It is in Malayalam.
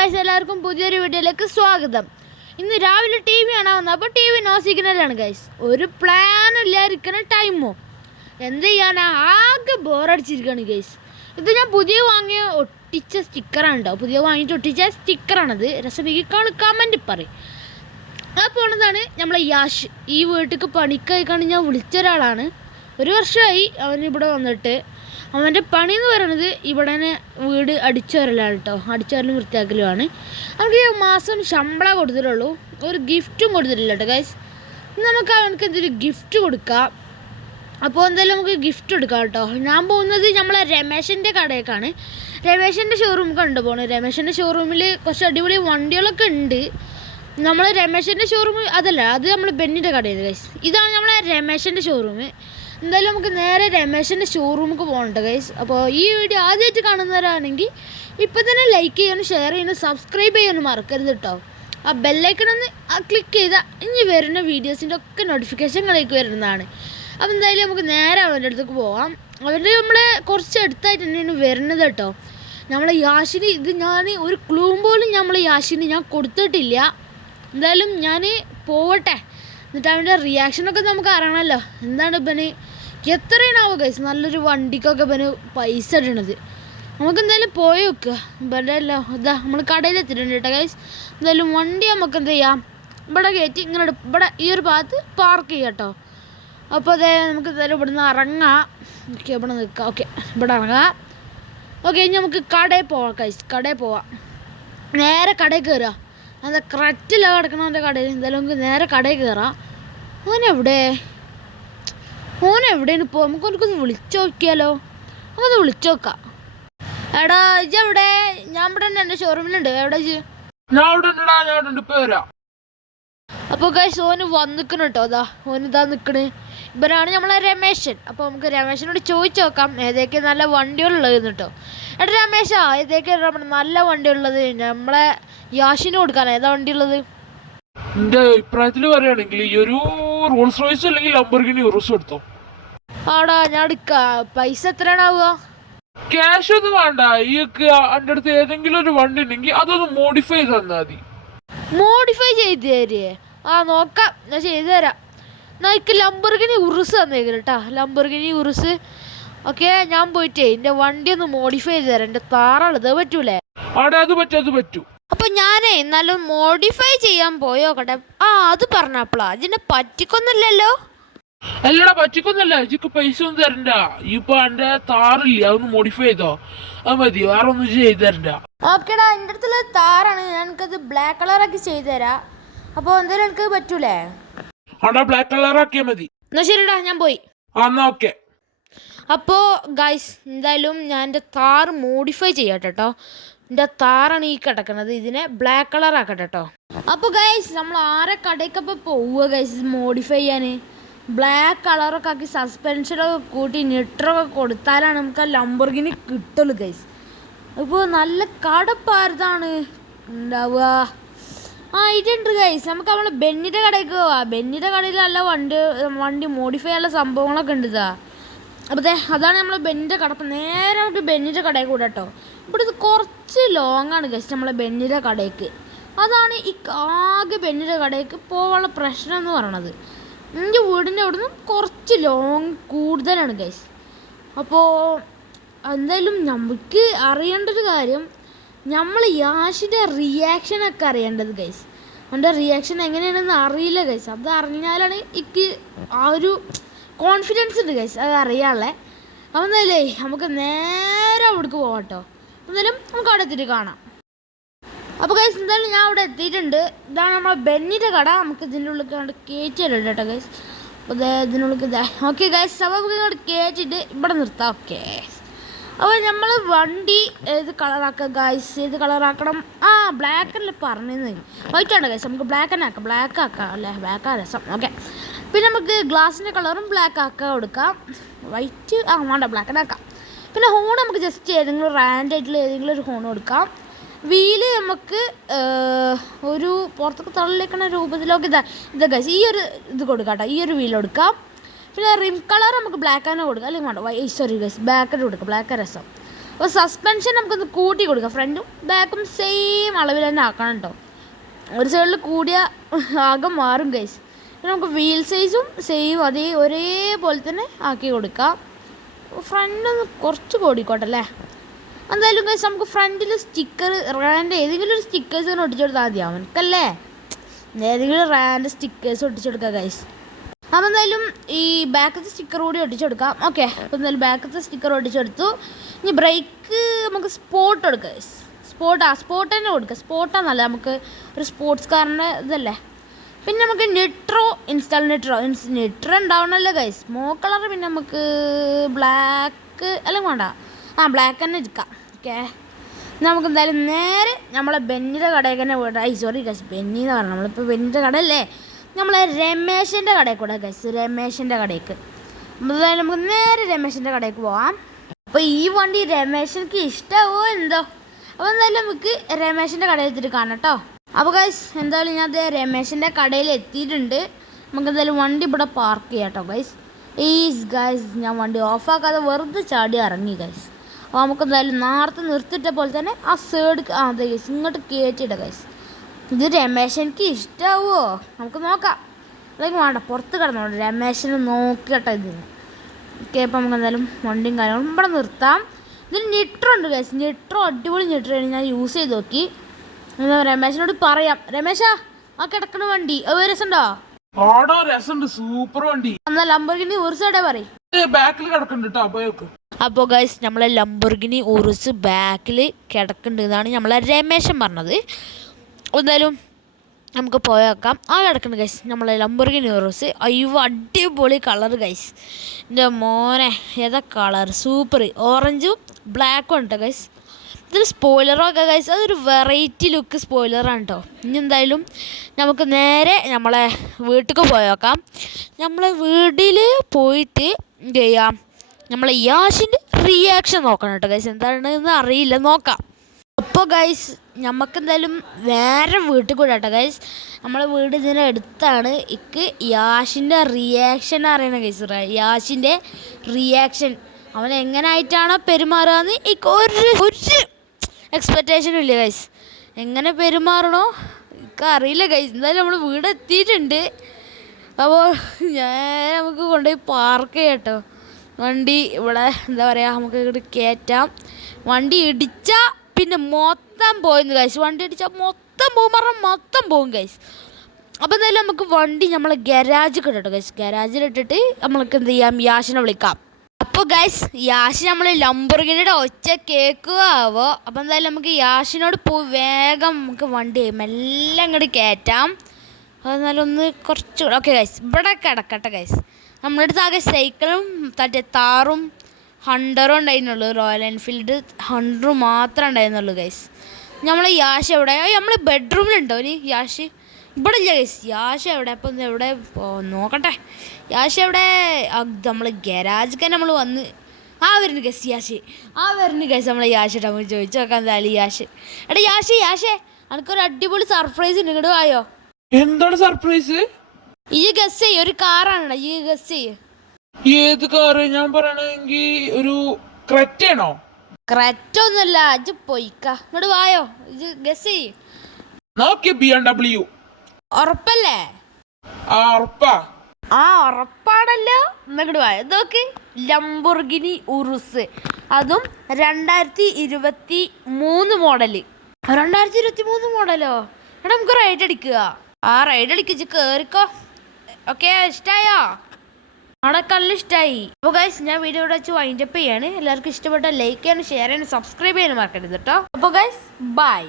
ഗൈസ്, എല്ലാവർക്കും പുതിയൊരു വീഡിയോയിലേക്ക് സ്വാഗതം. ഇന്ന് രാവിലെ ടി വി കാണാൻ വന്നത്. അപ്പോൾ ടി വി നോ സിഗ്നലാണ് ഗൈസ്. ഒരു പ്ലാനും ഇല്ലാതിരിക്കുന്ന ടൈമോ എന്ത് ചെയ്യാനാ, ആകെ ബോറടിച്ചിരിക്കുകയാണ് ഗൈസ്. ഇത് ഞാൻ പുതിയ വാങ്ങിയ ഒട്ടിച്ച സ്റ്റിക്കറാണ് കേട്ടോ. പുതിയ വാങ്ങിയിട്ട് ഒട്ടിച്ച സ്റ്റിക്കറാണത്. രസമിക്കാണ് കമൻറ്റ് പറയും. ആ പോണതാണ് നമ്മളെ യാഷ്. ഈ വീട്ടിലേക്ക് പണിക്കായിക്കാണ് ഞാൻ വിളിച്ച ഒരാളാണ്. ഒരു വർഷമായി അവനിവിടെ വന്നിട്ട്. അവൻ്റെ പണി എന്ന് പറയുന്നത് ഇവിടെ തന്നെ വീട് അടിച്ചുവരലാണ് കേട്ടോ. അടിച്ചുവരലും വൃത്തിയാക്കലുമാണ്. നമുക്ക് മാസം ശമ്പളം കൊടുത്തിട്ടുള്ളൂ, ഒരു ഗിഫ്റ്റും കൊടുത്തിട്ടില്ല കേട്ടോ ഗൈസ്. നമുക്ക് അവനക്ക് എന്തെങ്കിലും ഗിഫ്റ്റ് കൊടുക്കാം. അപ്പോൾ എന്തായാലും നമുക്ക് ഗിഫ്റ്റ് കൊടുക്കാം കേട്ടോ. ഞാൻ പോകുന്നത് നമ്മളെ രമേശൻ്റെ കടയേക്കാണ്. രമേശൻ്റെ ഷോറൂം കണ്ടു പോകണം. രമേശൻ്റെ ഷോറൂമിൽ കുറച്ച് അടിപൊളി വണ്ടികളൊക്കെ ഉണ്ട്. നമ്മൾ രമേശൻ്റെ ഷോറൂം അതല്ല, അത് നമ്മൾ ബെന്നിൻ്റെ കടയാണ് ഗൈസ്. ഇതാണ് നമ്മളെ രമേശൻ്റെ ഷോറൂം. എന്തായാലും നമുക്ക് നേരെ രമേശൻ്റെ ഷോറൂമിലേക്ക് പോകണ്ട ഗൈസ്. അപ്പോൾ ഈ വീഡിയോ ആദ്യമായിട്ട് കാണുന്നവരാണെങ്കിൽ ഇപ്പം തന്നെ ലൈക്ക് ചെയ്യാനും ഷെയർ ചെയ്യാനും സബ്സ്ക്രൈബ് ചെയ്യാനും മറക്കരുത് കേട്ടോ. ആ ബെല്ലൈക്കണൊന്ന് ക്ലിക്ക് ചെയ്താൽ ഇനി വരുന്ന വീഡിയോസിൻ്റെ ഒക്കെ നോട്ടിഫിക്കേഷനിലേക്ക് വരുന്നതാണ്. അപ്പോൾ എന്തായാലും നമുക്ക് നേരെ അവൻ്റെ അടുത്തേക്ക് പോകാം. അവൻ്റെ നമ്മളെ കുറച്ച് അടുത്തായിട്ട് തന്നെയാണ് വരുന്നത് കേട്ടോ. നമ്മളെ യാഷിന് ഇത് ഞാൻ ഒരു ക്ലൂ പോലും നമ്മളെ യാഷിന് ഞാൻ കൊടുത്തിട്ടില്ല. എന്തായാലും ഞാൻ പോവട്ടെ, എന്നിട്ട് അവൻ്റെ റിയാക്ഷനൊക്കെ നമുക്ക് അറിയണമല്ലോ. എന്താണ് ഇവന് എത്രയാണാവുക ഗൈസ് നല്ലൊരു വണ്ടിക്കൊക്കെ ഇവന് പൈസ ഇടണത്. നമുക്ക് എന്തായാലും പോയി വെക്കുക. ഇവൻ്റെ അല്ലോ ഇതാ നമ്മൾ കടയിലെത്തിയിട്ടുണ്ട് കേട്ടോ ഗൈസ്. എന്തായാലും വണ്ടി നമുക്ക് എന്ത് ചെയ്യാം, ഇവിടെ കയറ്റി ഇങ്ങനെ ഇവിടെ ഈ ഒരു ഭാഗത്ത് പാർക്ക് ചെയ്യാം കേട്ടോ. അപ്പോൾ അതെ നമുക്ക് എന്തായാലും ഇവിടെ നിന്ന് ഇറങ്ങാം. ഓക്കെ, ഇവിടെ നിൽക്കാം. ഓക്കെ, ഇവിടെ ഇറങ്ങാം. ഓക്കെ, ഇനി നമുക്ക് കടയിൽ പോവാം ഗൈസ്. കടയിൽ പോവാം. നേരെ കടയിൽ കയറുക. അത് കറക്റ്റിലാണ് കിടക്കണം അവൻ്റെ കടയിൽ. എന്തായാലും നമുക്ക് നേരെ കടയിൽ കയറാം. ഓനെവിടെയാണ് ഇപ്പോൾ? നമുക്കൊന്ന് വിളിച്ചു നോക്കിയാലോ. നമുക്കൊന്ന് വിളിച്ചു നോക്കാം. എടാ ഇജ് എവിടെ? ഞാൻ ഇവിടെ തന്നെ എൻ്റെ ഷോറൂമിലുണ്ട്. എവിടെ ഇജ്? അപ്പോൾ ഗൈസ് ഓന് വന്നിക്കണം കേട്ടോ. അതാ ഓനിതാ നിൽക്കണ്. ഇവരാണ് നമ്മളെ രമേശൻ. അപ്പോൾ നമുക്ക് രമേശനോട് ചോദിച്ചു നോക്കാം ഏതൊക്കെ നല്ല വണ്ടികളുള്ളത് കേട്ടോ. എടാ രമേശാ, ഏതൊക്കെ നല്ല വണ്ടിയുള്ളത്? നമ്മളെ യാഷിന് കൊടുക്കാൻ ഏതാ വണ്ടി ഉള്ളത്? എന്റെ അഭിപ്രായത്തിൽ പറയുകയാണെങ്കിൽ ഈ ഒരു റോൾസ് റോയ്സ് അല്ലെങ്കിൽ ലംബോർഗിനി ഉറുസ് എടുത്തോ. ആടാ ഞാൻ എടുക്കാം. പൈസ എത്രയാണ് ആവുക? ക്യാഷ് ഒന്നും വേണ്ട. ഈക്ക് എൻ്റെ അടുത്ത് ഏതെങ്കിലും ഒരു വണ്ടി ഉണ്ടെങ്കിൽ അതൊന്ന് മോഡിഫൈ ചെയ്ത് തന്നാൽ മതി. മോഡിഫൈ ചെയ്ത് തരേ? ആ നോക്കാം, ഞാൻ ചെയ്തു തരാം. എനിക്ക് ലംബോർഗിനി ഉറുസ് തന്നേക്കും കേട്ടോ. ലംബോർഗിനി ഉറുസ്. ഓക്കെ, ഞാൻ പോയിട്ടേ എൻ്റെ വണ്ടി ഒന്ന് മോഡിഫൈ ചെയ്ത് തരാം. എൻ്റെ താറുള്ളത് പറ്റൂലേ? ആടെ അത് പറ്റൂ. അപ്പൊ ഞാനേ എന്നാലും മോഡിഫൈ ചെയ്യാൻ പോയോക്കട്ടെ. ആ അത് പറഞ്ഞപ്പോളാ ഇതിനെ പറ്റിക്കൊന്നുമില്ലല്ലോ. അല്ലടാ പറ്റിക്കൊന്നല്ല, ഇജിക്ക് പൈസ ഒന്നും തരണ്ട. ഇപ്പൊ എന്റെ താറില്ല, അതൊന്ന് മോഡിഫൈ ചെയ്തോ. അത് മതി, വേറെ ഒന്നും ചെയ്ത് തരണ്ട. ഓക്കേടാ, എൻ്റെ അടുത്തുള്ള താറാണ്. ഞാനത് ബ്ലാക്ക് കളറാക്കി ചെയ്തു തരാം. അപ്പോൾ എന്തായാലും എനിക്ക് പറ്റൂലേ? ആടാ ബ്ലാക്ക് കളർ ആക്കിയാൽ മതി. എന്നാ ശരിടാ, ഞാൻ പോയി. എന്നാ ഓക്കെ. അപ്പോൾ ഗൈസ് എന്തായാലും ഞാൻ എൻ്റെ താറ് മോഡിഫൈ ചെയ്യട്ടെ കേട്ടോ. എൻ്റെ താറാണ് ഈ കിടക്കുന്നത്. ഇതിനെ ബ്ലാക്ക് കളർ ആക്കട്ടെ കേട്ടോ. അപ്പോൾ ഗൈസ് നമ്മൾ ആരെ കടയ്ക്കപ്പോൾ പോവുക ഗൈസ് മോഡിഫൈ ചെയ്യാൻ? ബ്ലാക്ക് കളറൊക്കെ ആക്കി സസ്പെൻഷനൊക്കെ കൂട്ടി നിട്ടറൊക്കെ കൊടുത്താലാണ് നമുക്ക് ആ ലംബോർഗിനി കിട്ടുള്ളൂ ഗൈസ്. ഇപ്പോൾ നല്ല കടപ്പാരതാണ് ഉണ്ടാവുക. ആ ഇതുണ്ട് ഗൈസ്. നമുക്ക് നമ്മളെ ബെന്നിൻ്റെ കടയ്ക്ക് പോവാം. ബെന്നിൻ്റെ കടയിൽ നല്ല വണ്ടി മോഡിഫൈ ചെയ്യാനുള്ള സംഭവങ്ങളൊക്കെ ഉണ്ട്. ഇതാ അപ്പോൾ അതാണ് നമ്മൾ ബെന്നിൻ്റെ കട. അപ്പം നേരെ നമുക്ക് ബെന്നിൻ്റെ കടയിൽ കൂടെ കേട്ടോ. ഇവിടെ ഇത് കുറച്ച് ലോങ്ങാണ് ഗൈസ് നമ്മളെ ബെന്നിൻ്റെ കടയ്ക്ക്. അതാണ് ഈ ആകെ ബെന്നിൻ്റെ കടയ്ക്ക് പോകാനുള്ള പ്രശ്നം എന്ന് പറയണത്. എൻ്റെ വീടിൻ്റെ അവിടെ നിന്ന് കുറച്ച് ലോങ് കൂടുതലാണ് ഗൈസ്. അപ്പോൾ എന്തായാലും നമുക്ക് അറിയേണ്ടൊരു കാര്യം, നമ്മൾ യാഷിൻ്റെ റിയാക്ഷനൊക്കെ അറിയേണ്ടത് ഗൈസ്. അവൻ്റെ റിയാക്ഷൻ എങ്ങനെയാണെന്ന് അറിയില്ല ഗൈസ്. അത് അറിഞ്ഞാലാണ് എനിക്ക് ആ ഒരു കോൺഫിഡൻസ് ഉണ്ട് ഗൈസ്, അത് അറിയാനുള്ളത്. അപ്പോൾ എന്തായാലേ നമുക്ക് നേരെ അവിടേക്ക് പോകാം കേട്ടോ. എന്തായാലും നമുക്ക് അവിടെ എത്തിയിട്ട് കാണാം. അപ്പോൾ ഗൈസ് എന്തായാലും ഞാൻ അവിടെ എത്തിയിട്ടുണ്ട്. ഇതാണ് നമ്മളെ ബെന്നിൻ്റെ കട. നമുക്ക് ഇതിൻ്റെ ഉള്ളിൽ കണ്ട് കയറ്റി തരുന്നുണ്ട് കേട്ടോ ഗൈസ്. അപ്പോൾ ഇതിനുള്ളിൽ ഇതാ ഓക്കെ ഗൈസ്. അപ്പോൾ നമുക്ക് ഇങ്ങോട്ട് കയറ്റിയിട്ട് ഇവിടെ നിർത്താം. ഓക്കെ, അപ്പോൾ നമ്മൾ വണ്ടി ഏത് കളറാക്കുക ഗൈസ്? ഏത് കളറാക്കണം? ആ ബ്ലാക്ക് അല്ലേ പറഞ്ഞത്. വൈറ്റ് ആണ് ഗൈസ്. നമുക്ക് ബ്ലാക്ക് തന്നെ ആക്കാം. ബ്ലാക്ക് ആക്കാം അല്ലേ? ബ്ലാക്കാ രസം. ഓക്കെ, പിന്നെ നമുക്ക് ഗ്ലാസിൻ്റെ കളറും ബ്ലാക്ക് ആക്കാൻ കൊടുക്കാം. വൈറ്റ് വേണ്ട, ബ്ലാക്ക് തന്നെ ആക്കാം. പിന്നെ ഹോൺ നമുക്ക് ജസ്റ്റ് ഏതെങ്കിലും റാൻഡായിട്ടുള്ള ഏതെങ്കിലും ഒരു ഹോൺ കൊടുക്കാം. വീല് നമുക്ക് ഒരു പുറത്തൊക്കെ തള്ളിലേക്കണ രൂപത്തിലൊക്കെ ഇതാ ഗൈസ്. ഈ ഒരു ഇത് കൊടുക്കാം കേട്ടോ. ഈ ഒരു വീൽ കൊടുക്കാം. പിന്നെ റിം കളർ നമുക്ക് ബ്ലാക്ക് തന്നെ കൊടുക്കാം. അല്ലെങ്കിൽ വേണ്ട സോറി ഗൈസ്, ബ്ലാക്ക് കൊടുക്കാം. ബ്ലാക്ക് രസം. അപ്പോൾ സസ്പെൻഷൻ നമുക്കൊന്ന് കൂട്ടി കൊടുക്കാം. ഫ്രണ്ടും ബാക്കും സെയിം അളവിൽ തന്നെ ആക്കണം കേട്ടോ. ഒരു സൈഡിൽ കൂടിയ ആകെ മാറും ഗൈസ്. പിന്നെ നമുക്ക് വീൽ സൈസും സെയിം ഒരേപോലെ തന്നെ ആക്കി കൊടുക്കാം. ഫ്രണ്ടൊന്ന് കുറച്ച് കൂടിക്കോട്ടെ അല്ലേ. എന്തായാലും ഗൈസ് നമുക്ക് ഫ്രണ്ടിൽ സ്റ്റിക്കർ റാൻഡ് ഏതെങ്കിലും ഒരു സ്റ്റിക്കേഴ്സ് ഒട്ടിച്ചു കൊടുത്താൽ മതി. അവനക്കല്ലേ ഏതെങ്കിലും റാൻഡ് സ്റ്റിക്കേഴ്സ് ഒട്ടിച്ചെടുക്കാം ഗൈസ്. അപ്പോൾ എന്തായാലും ഈ ബാക്കത്തെ സ്റ്റിക്കർ കൂടി ഒട്ടിച്ചെടുക്കാം. ഓക്കെ, അപ്പോൾ എന്തായാലും ബാക്കത്തെ സ്റ്റിക്കർ ഒട്ടിച്ചെടുത്തു. ഇനി ബ്രേക്ക് നമുക്ക് സ്പോട്ട് കൊടുക്കാം ഗൈസ്. സ്പോട്ട് തന്നെ കൊടുക്കുക. സ്പോട്ടാന്നല്ല, നമുക്ക് ഒരു സ്പോർട്സ് കാറിൻ്റെ ഇതല്ലേ. പിന്നെ നമുക്ക് നിട്രോ ഉണ്ടാവണമല്ലോ ഗൈസ്. സ്മോക്ക് കളർ പിന്നെ നമുക്ക് ബ്ലാക്ക് അല്ലെങ്കിൽ വേണ്ട, ബ്ലാക്ക് തന്നെ എടുക്കാം. ഓക്കെ, നമുക്ക് എന്തായാലും നേരെ നമ്മളെ ബെന്നിയുടെ കടയിൽ തന്നെ പോയിട്ട് സോറി ഗൈസ്, ബെന്നി എന്ന് പറഞ്ഞാൽ നമ്മളിപ്പോൾ ബെന്നിൻ്റെ കടയല്ലേ, നമ്മളെ രമേശിൻ്റെ കടയിൽ കൂടെ ഗൈസ്. രമേശിൻ്റെ കടയ്ക്ക് എന്തായാലും നമുക്ക് നേരെ രമേശിൻ്റെ കടയ്ക്ക് പോവാം. അപ്പോൾ ഈ വണ്ടി രമേശിക്ക് ഇഷ്ടമാവോ എന്തോ. അപ്പോൾ എന്തായാലും നമുക്ക് രമേശിൻ്റെ കടയിൽ എത്തിയിട്ട് കാണാം കേട്ടോ. അപ്പോൾ ഗൈസ് എന്തായാലും ഞാൻ രമേശിൻ്റെ കടയിൽ എത്തിയിട്ടുണ്ട്. നമുക്ക് എന്തായാലും വണ്ടി ഇവിടെ പാർക്ക് ചെയ്യാം കേട്ടോ ഗൈസ്. ഞാൻ വണ്ടി ഓഫാക്കാതെ വെറുതെ ചാടി ഇറങ്ങി ഗൈസ്. അപ്പോൾ നമുക്ക് എന്തായാലും നേരത്തെ നിർത്തിയിട്ട പോലെ തന്നെ ആ സൈഡ് അതെ ഗൈസ് ഇങ്ങോട്ട് കയറ്റിയിട്ട ഗൈസ്. ഇത് രമേശിക്ക് ഇഷ്ടമാവുമോ നമുക്ക് നോക്കാം. അല്ലെങ്കിൽ വേണ്ട, പുറത്ത് കിടന്നോട്ടെ, രമേശിനെ നോക്കിയിട്ടോ ഇതിന്. ഓക്കെ, അപ്പോൾ നമുക്ക് എന്തായാലും വണ്ടിയും കാര്യങ്ങളും ഇവിടെ നിർത്താം. ഇതിൽ നിട്രോ ഉണ്ട് ഗൈസ്. അടിപൊളി നിട്രോയാണ്, ഞാൻ യൂസ് ചെയ്ത് നോക്കി. രമേശിനോട് പറയാം, രമേശാ ആ കിടക്കണ വണ്ടി രസമുണ്ടോ? രസമുണ്ട്, സൂപ്പർ വണ്ടി. എന്നാൽ ലംബോർഗിനി ഉറുസോടെ പറയും ബാക്കിൽ കിടക്കുന്നുണ്ട്. അപ്പോൾ ഗൈസ് നമ്മളെ ലംബോർഗിനി ഉറുസ് ബാക്കിൽ കിടക്കുന്നുണ്ട് എന്നാണ് നമ്മളെ രമേശൻ പറഞ്ഞത്. എന്തായാലും നമുക്ക് പോയേക്കാം. കിടക്കുന്നുണ്ട് ഗൈസ് നമ്മളെ ലംബോർഗിനി ഉറുസ്. അയ്യോ അടിപൊളി കളർ ഗൈസ്. എൻ്റെ മോനെ ഏതാ കളർ, സൂപ്പർ. ഓറഞ്ചും ബ്ലാക്കും ഉണ്ട് ഗൈസ്. ഇതൊരു സ്പോയിലറൊക്കെ ഗൈസ്, അതൊരു വെറൈറ്റി ലുക്ക് സ്പോയിലറാണ് കേട്ടോ. ഇനി എന്തായാലും നമുക്ക് നേരെ നമ്മളെ വീട്ടിലേക്ക് പോയേക്കാം. നമ്മളെ വീട്ടിൽ പോയിട്ട് എന്ത് ചെയ്യാം, നമ്മളെ യാഷിൻ്റെ റിയാക്ഷൻ നോക്കണം കേട്ടോ ഗൈസ്. എന്താണെന്ന് അറിയില്ല, നോക്കാം. അപ്പോൾ ഗൈസ് നമുക്ക് എന്തായാലും വേറെ വീട്ടിൽ കൂടെ കേട്ടോ ഗൈസ്. നമ്മളെ വീട് ഇതിൻ്റെ അടുത്താണ്. ഇക്ക് യാഷിൻ്റെ റിയാക്ഷൻ അറിയണം ഗൈസ്. യാഷിൻ്റെ റിയാക്ഷൻ അവൻ എങ്ങനായിട്ടാണോ പെരുമാറുകയെന്ന് ഇക്ക് ഒരു എക്സ്പെക്റ്റേഷനും ഇല്ല ഗൈസ്. എങ്ങനെ പെരുമാറണോ എനിക്ക് അറിയില്ല ഗൈസ്. എന്തായാലും നമ്മൾ വീട് എത്തിയിട്ടുണ്ട്. അപ്പോൾ നമുക്ക് കൊണ്ടുപോയി പാർക്ക് ചെയ്യാം കേട്ടോ വണ്ടി. ഇവിടെ എന്താ പറയുക, നമുക്ക് ഇവിടെ കയറ്റാം. വണ്ടി ഇടിച്ചാൽ പിന്നെ മൊത്തം പോയിന്ന് ഗൈസ്. വണ്ടി ഇടിച്ചാൽ മൊത്തം പോകും ഗൈസ്. അപ്പോൾ എന്തായാലും നമുക്ക് വണ്ടി നമ്മളെ ഗരാജിൽ ഇട്ടോ ഗൈസ്. ഗരാജിലിട്ടിട്ട് നമ്മൾക്ക് എന്ത് ചെയ്യാം, യാഷിനെ വിളിക്കാം. അപ്പോൾ ഗൈസ് യാഷി നമ്മൾ ലംബോർഗിനിയുടെ ഒച്ച കേൾക്കുകയാവോ. അപ്പോൾ എന്തായാലും നമുക്ക് യാഷിനോട് പോയി വേഗം നമുക്ക് വണ്ടി മെല്ലെ അങ്ങോട്ട് കയറ്റാം. അതെന്നാലും ഒന്ന് കുറച്ച് ഓക്കെ ഗൈസ് ഇവിടെ കിടക്കട്ടെ ഗൈസ്. നമ്മുടെ അടുത്ത് ആകെ സൈക്കിളും താറും ഹണ്ടറും ഉണ്ടായിരുന്നുള്ളൂ. റോയൽ എൻഫീൽഡ് 100 മാത്രമേ ഉണ്ടായിരുന്നുള്ളൂ ഗൈസ്. നമ്മളെ യാഷ് എവിടെ? നമ്മൾ ബെഡ്റൂമിലുണ്ടോ ഇനി യാഷ്? ഇവിടെ ഇല്ല ഗൈസ്. യാഷ് എവിടെ? അപ്പം എവിടെ നോക്കട്ടെ. യാഷ് എവിടെ? നമ്മൾ ഗരാജിക്ക് നമ്മൾ വന്ന് വരുന്നു ഗൈസ്. വരുന്നു ഗൈസ് നമ്മളെ യാഷിട്ട് നമുക്ക് ചോദിച്ചു നോക്കാം എന്തായാലും. യാഷ് യാഷേ എനിക്കൊരു അടിപൊളി സർപ്രൈസ് ഉണ്ട്, ഇങ്ങോട്ട് വായോ. എന്താണ് സർപ്രൈസ്? ഈ ഗസ് ചെയ്യ, ഒരു കാറാണ്. ഈ ഗസ് ചെയ്യ. ഏത് കാറ്? ഞാൻ പറയണെങ്കിൽ ഒരു ക്രെറ്റയാണോ? ക്രെറ്റൊന്നുമല്ല, ഇജ്ജ് പൊയ്ക്ക. ഇങ്ങോട്ട് വായോ, ഇത് ഗസ് ചെയ്യ. BMW. ഉറപ്പല്ലേ? ഉറപ്പാണല്ലോ. ഇങ്ങോട്ട് വായോ. നോക്ക്, ലംബോർഗിനി ഉറുസ്, അതും 2023 മോഡല്. 2023 മോഡലോ? എടാ നമുക്ക് റൈഡ് അടിക്കുക. റൈഡ് അടിക്കിച്ച് കയറിക്കോ. ഓക്കെ, ഇഷ്ടമായോ? അവിടെ കല്ല് ഇഷ്ടമായി. അപ്പോൾ ഗൈസ് ഞാൻ വീഡിയോ ഇവിടെ വെച്ച് വൈൻഡപ്പ് ചെയ്യാണ്. എല്ലാവർക്കും ഇഷ്ടപ്പെട്ട ലൈക്ക് ചെയ്യാനും ഷെയർ ചെയ്യാനും സബ്സ്ക്രൈബ് ചെയ്യാനും മറക്കരുത് കേട്ടോ. അപ്പോൾ ഗൈസ് ബൈ.